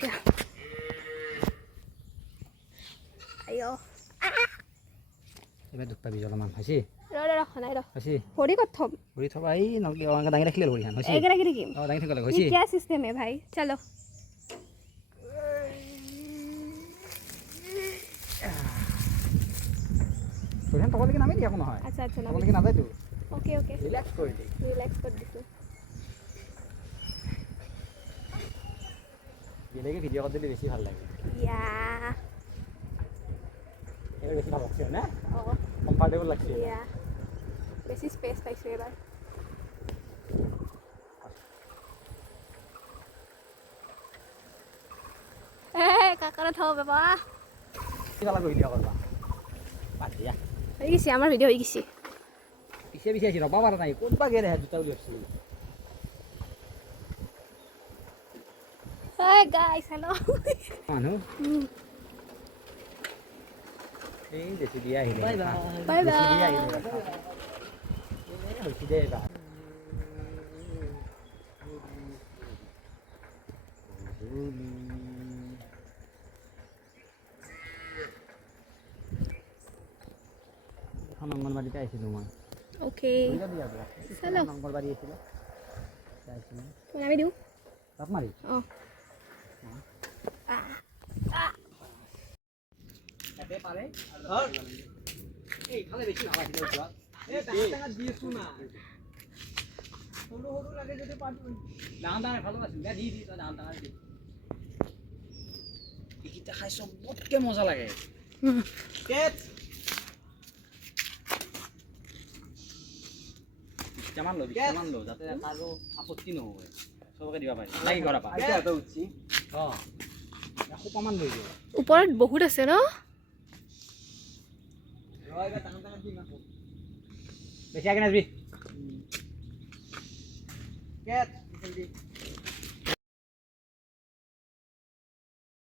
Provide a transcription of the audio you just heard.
বঢ়িয়া আইও এবাৰ দুখ পাবি অলপমান হৈছে ৰ খনাই ৰ হৈছে ভৰি ক'ত থম ভৰি থবা এই নকলি অংকা দাঙি ৰাখিলে ভৰি খান হৈছে একে ৰাখি থাকিম দাঙি থাকিব লাগে ये হৈছে क्या सिस्टम है भाई चलो ভৰি খান তললৈকে নামি দিয়া একো নহয় अच्छा अच्छा ना তললৈকে নাযায়তো ओके ओके ৰিলেক্স কৰি দে रिलैक्स कर दिसो বেলেগে ভিডিঅ' কৰি দিলে বেছি ভাল লাগে या এইবাৰ বেছি ভাল লাগছে না ओ কমফৰ্টেবল লাগছে या বেছি স্পেস পাইছো এবাৰ কাকাৰা থাও বাবা কি ভাল লাগে ভিডিঅ' কৰবা বাদ দিয়া হৈ গেছি আমাৰ ভিডিও হৈ গেছি পিছে পিছে আছি ৰ'বা পাৰা নাই ক'তবা গেৰে দুটা বুলি ভাবছি হাই গাইস হেল্ল মানুহ এই জেচি দিয়া আহিলে বাই জেচি দিয়া বাই আহিলে এই হৈছে দে এবাৰ এখন অংগনবাড়ীতে আহিছিলোঁ মই ওকে চলো অংগনবাড়ী আছিলে আহিছিলোঁ কোন আমি দিও তাত মাৰি ও তাতে পাৰে এই খালে বেছি ভাল আহিলে যোৱা এই ডাঙৰ দিছো না সৰু সৰু লাগে যদি পাৰি ডাঙৰ ভালো আছিল দি দি তই ডাঙৰ দি এইকেইটা খাই চবতকে মজা লাগে কেট কেমান লো যাতে কাৰো আপত্তি নহয় চবকে দিব পাৰি লাগি ঘৰৰ পৰা এতিয়া উঠছি অঁ এসোপামান লৈ গ'ল ওপৰত বহুত আছে ন বেছি আগে নাযাবি কেট